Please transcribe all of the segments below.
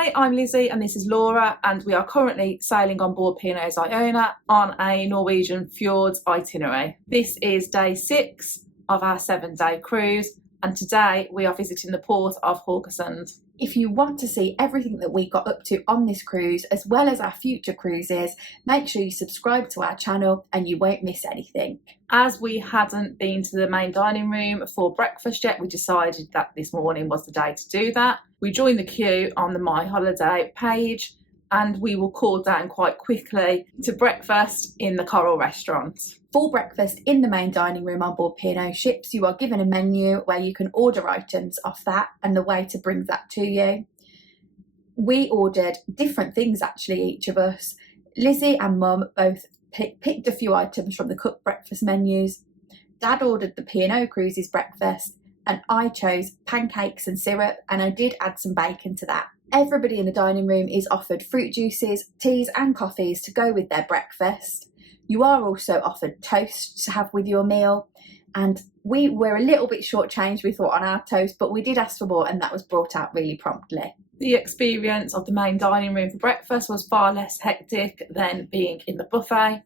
Hi, I'm Lizzie and this is Laura, and we are currently sailing on board P&O Iona on a Norwegian Fjords itinerary. This is day 6 of our 7-day cruise, and today we are visiting the port of Haugesund. If you want to see everything that we got up to on this cruise, as well as our future cruises, make sure you subscribe to our channel and you won't miss anything. As we hadn't been to the main dining room for breakfast yet, we decided that this morning was the day to do that. We joined the queue on the My Holiday page and we were called down quite quickly to breakfast in the Coral restaurant. For breakfast in the main dining room on board P&O ships, you are given a menu where you can order items off that and the waiter brings that to you. We ordered different things actually, each of us. Lizzie and Mum both picked a few items from the cooked breakfast menus. Dad ordered the P&O Cruises breakfast and I chose pancakes and syrup, and I did add some bacon to that. Everybody in the dining room is offered fruit juices, teas and coffees to go with their breakfast. You are also offered toast to have with your meal, and we were a little bit shortchanged, we thought, on our toast, but we did ask for more and that was brought out really promptly. The experience of the main dining room for breakfast was far less hectic than being in the buffet,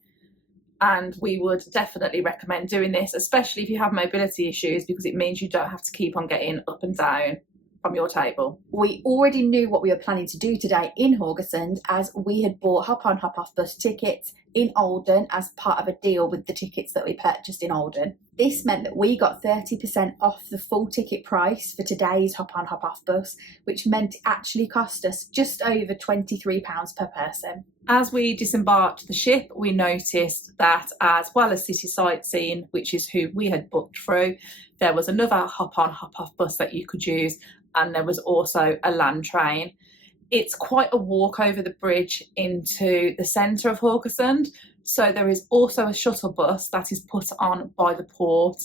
and we would definitely recommend doing this, especially if you have mobility issues, because it means you don't have to keep on getting up and down from your table. We already knew what we were planning to do today in Haugesund, as we had bought hop-on hop-off bus tickets in Olden as part of a deal with the tickets that we purchased in Olden. This meant that we got 30% off the full ticket price for today's hop-on hop-off bus, which meant it actually cost us just over £23 per person. As we disembarked the ship, we noticed that as well as city sightseeing, which is who we had booked through, there was another hop-on hop-off bus that you could use, and there was also a land train. It's quite a walk over the bridge into the centre of Haugesund, so there is also a shuttle bus that is put on by the port.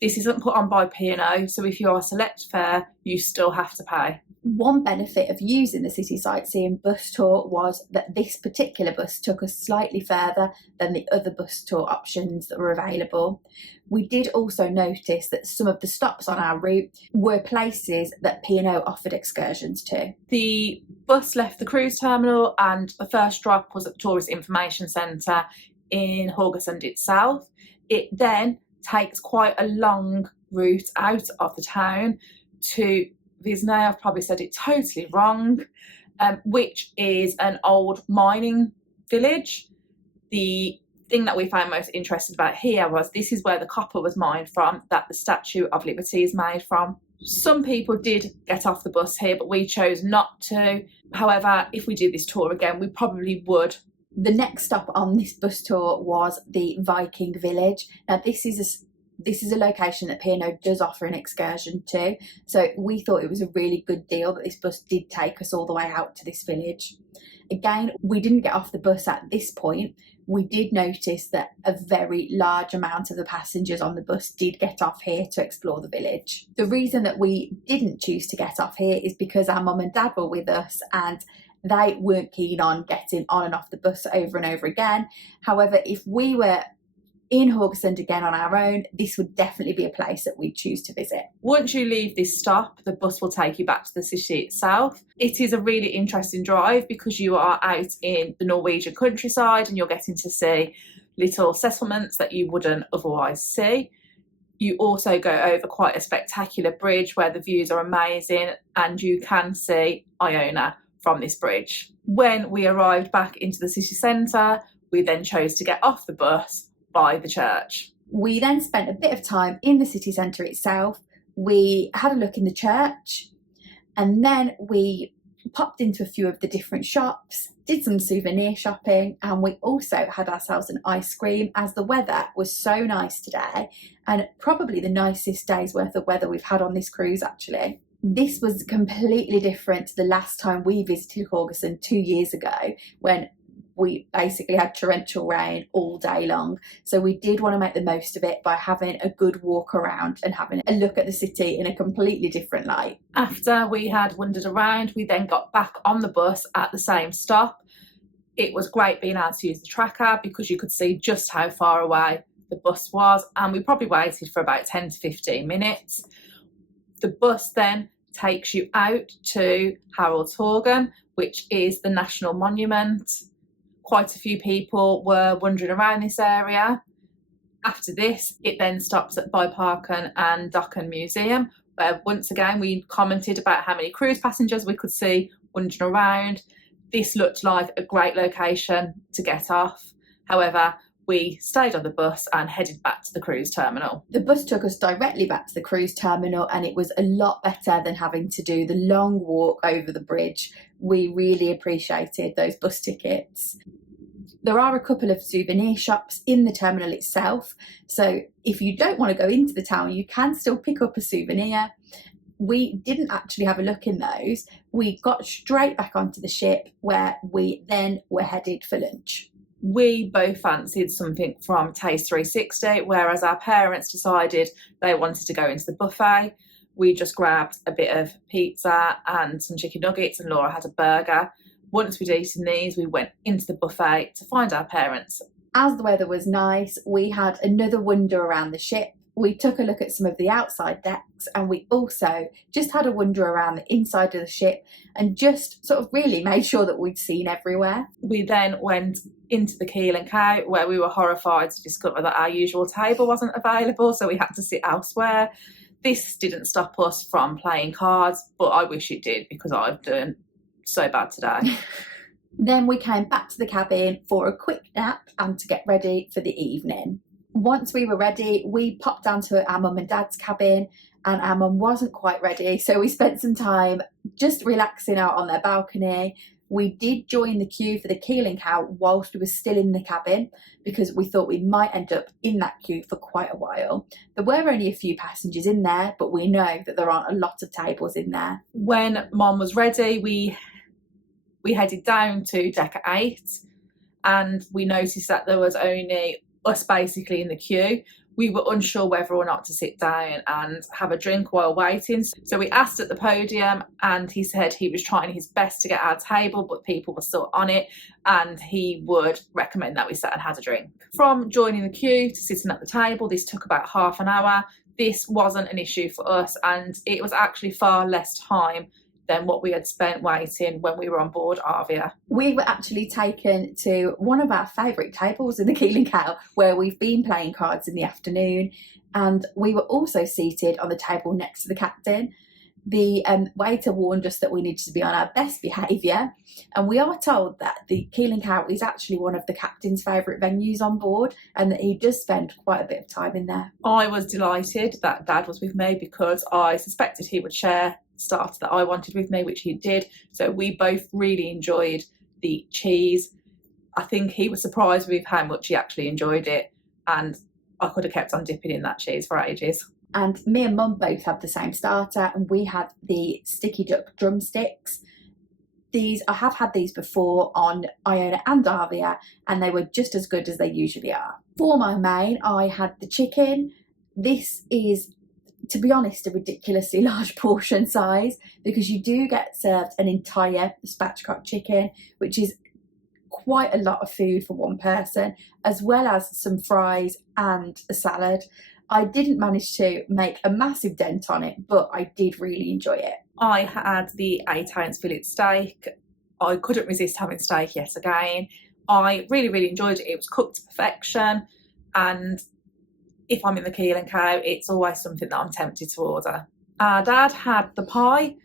This isn't put on by P&O, so if you are select fare, you still have to pay. One benefit of using the city sightseeing bus tour was that this particular bus took us slightly further than the other bus tour options that were available. We did also notice that some of the stops on our route were places that P&O offered excursions to. The bus left the cruise terminal and the first stop was at the Tourist Information Centre in Haugesund itself. It then takes quite a long route out of the town to Visnay, I've probably said it totally wrong, which is an old mining village. The thing that we found most interesting about here was this is where the copper was mined from, that the Statue of Liberty is made from. Some people did get off the bus here, but we chose not to. However, if we did this tour again, we probably would. The next stop on this bus tour was the Viking village. Now this is a location that P&O does offer an excursion to, so we thought it was a really good deal that this bus did take us all the way out to this village. Again, we didn't get off the bus at this point. We did notice that a very large amount of the passengers on the bus did get off here to explore the village. The reason that we didn't choose to get off here is because our mum and dad were with us and they weren't keen on getting on and off the bus over and over again. However, if we were in Haugesund again on our own, this would definitely be a place that we'd choose to visit. Once you leave this stop, the bus will take you back to the city itself. It is a really interesting drive because you are out in the Norwegian countryside and you're getting to see little settlements that you wouldn't otherwise see. You also go over quite a spectacular bridge where the views are amazing and you can see Iona from this bridge. When we arrived back into the city centre, we then chose to get off the bus by the church. We then spent a bit of time in the city centre itself. We had a look in the church and then we popped into a few of the different shops, did some souvenir shopping, and we also had ourselves an ice cream as the weather was so nice today, and probably the nicest day's worth of weather we've had on this cruise actually. This was completely different to the last time we visited Haugesund 2 years ago, when we basically had torrential rain all day long. So we did want to make the most of it by having a good walk around and having a look at the city in a completely different light. After we had wandered around, we then got back on the bus at the same stop. It was great being able to use the tracker because you could see just how far away the bus was, and we probably waited for about 10 to 15 minutes. The bus then takes you out to Haugesund, which is the national monument. Quite a few people were wandering around this area. After this, it then stops at Byparken and Docken Museum, where once again we commented about how many cruise passengers we could see wandering around. This looked like a great location to get off. However, we stayed on the bus and headed back to the cruise terminal. The bus took us directly back to the cruise terminal, and it was a lot better than having to do the long walk over the bridge. We really appreciated those bus tickets. There are a couple of souvenir shops in the terminal itself, so if you don't want to go into the town, you can still pick up a souvenir. We didn't actually have a look in those. We got straight back onto the ship, where we then were headed for lunch. We both fancied something from Taste 360, whereas our parents decided they wanted to go into the buffet. We just grabbed a bit of pizza and some chicken nuggets, and Laura had a burger. Once we'd eaten these, we went into the buffet to find our parents. As the weather was nice, we had another wander around the ship. We took a look at some of the outside decks, and we also just had a wander around the inside of the ship and just sort of really made sure that we'd seen everywhere. We then went into the Keel and Cow, where we were horrified to discover that our usual table wasn't available, so we had to sit elsewhere. This didn't stop us from playing cards, but I wish it did, because I've done so bad today. Then we came back to the cabin for a quick nap and to get ready for the evening. Once we were ready, we popped down to our mum and dad's cabin, and our mum wasn't quite ready, so we spent some time just relaxing out on their balcony. We did join the queue for the Keel and Cow whilst we were still in the cabin, because we thought we might end up in that queue for quite a while. There were only a few passengers in there, but we know that there aren't a lot of tables in there. When Mum was ready, we headed down to Deck 8, and we noticed that there was only us basically in the queue. We were unsure whether or not to sit down and have a drink while waiting. So we asked at the podium, and he said he was trying his best to get our table, but people were still on it, and he would recommend that we sat and had a drink. From joining the queue to sitting at the table, this took about half an hour. This wasn't an issue for us, and it was actually far less time than what we had spent waiting when we were on board Arvia. We were actually taken to one of our favourite tables in the Keel and Cow, where we've been playing cards in the afternoon, and we were also seated on the table next to the captain. The waiter warned us that we needed to be on our best behaviour, and we are told that the Keel and Cow is actually one of the captain's favourite venues on board, and that he does spend quite a bit of time in there. I was delighted that Dad was with me, because I suspected he would share starter that I wanted with me, which he did. So we both really enjoyed the cheese. I think he was surprised with how much he actually enjoyed it, and I could have kept on dipping in that cheese for ages. And me and Mum both had the same starter, and we had the sticky duck drumsticks. I have had these before on Iona and Arvia, and they were just as good as they usually are. For my main, I had the chicken. This is, to be honest, a ridiculously large portion size, because you do get served an entire spatchcock chicken, which is quite a lot of food for one person, as well as some fries and a salad. I didn't manage to make a massive dent on it, but I did really enjoy it. I had the 8-ounce fillet steak. I couldn't resist having steak yet again. I really enjoyed it. It was cooked to perfection, and if I'm in the Keel and Cow, it's always something that I'm tempted to order. Our dad had the pie,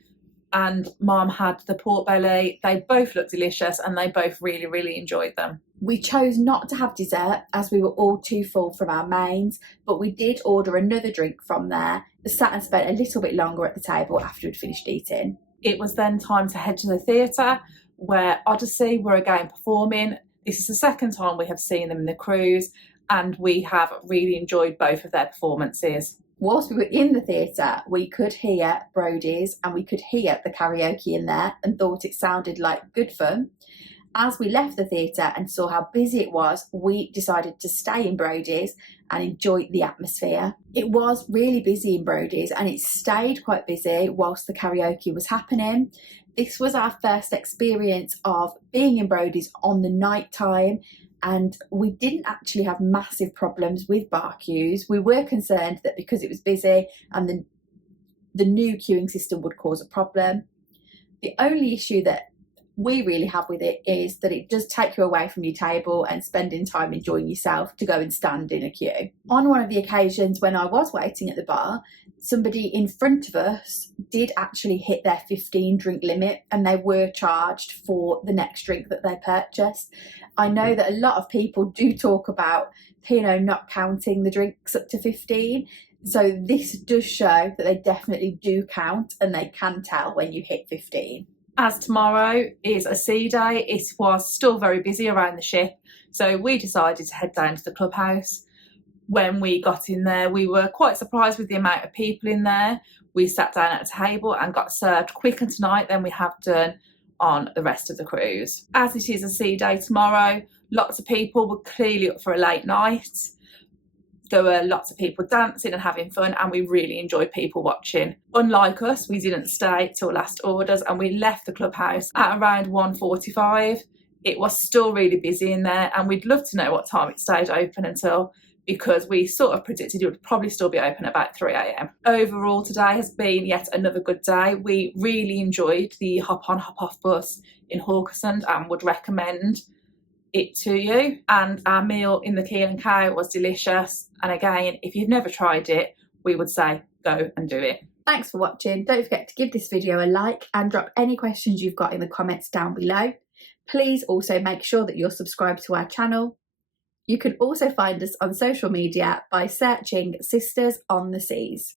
and Mum had the pork belly. They both looked delicious, and they both really enjoyed them. We chose not to have dessert, as we were all too full from our mains, but we did order another drink from there, sat and spent a little bit longer at the table after we'd finished eating. It was then time to head to the theatre, where Odyssey were again performing. This is the second time we have seen them in the cruise, and we have really enjoyed both of their performances. Whilst we were in the theatre, we could hear Brody's, and we could hear the karaoke in there, and thought it sounded like good fun. As we left the theatre and saw how busy it was, we decided to stay in Brody's and enjoy the atmosphere. It was really busy in Brody's, and it stayed quite busy whilst the karaoke was happening. This was our first experience of being in Brody's on the night time, and we didn't actually have massive problems with bar queues. We were concerned that because it was busy and the the new queuing system would cause a problem. The only issue that we really have with it is that it does take you away from your table and spending time enjoying yourself to go and stand in a queue. On one of the occasions when I was waiting at the bar, somebody in front of us did actually hit their 15 drink limit, and they were charged for the next drink that they purchased. I know that a lot of people do talk about P&O not counting the drinks up to 15. So this does show that they definitely do count, and they can tell when you hit 15. As tomorrow is a sea day, it was still very busy around the ship, so we decided to head down to the clubhouse. When we got in there, we were quite surprised with the amount of people in there. We sat down at a table and got served quicker tonight than we have done on the rest of the cruise. As it is a sea day tomorrow, lots of people were clearly up for a late night. There were lots of people dancing and having fun, and we really enjoyed people watching. Unlike us, we didn't stay till last orders, and we left the clubhouse at around 1:45. It was still really busy in there, and we'd love to know what time it stayed open until, because we sort of predicted it would probably still be open at about 3 a.m. Overall, today has been yet another good day. We really enjoyed the hop on, hop off bus in Haugesund and would recommend it to you. And our meal in the Keel and Cow was delicious. And again, if you've never tried it, we would say go and do it. Thanks for watching. Don't forget to give this video a like and drop any questions you've got in the comments down below. Please also make sure that you're subscribed to our channel. You can also find us on social media by searching Sisters on the Seas.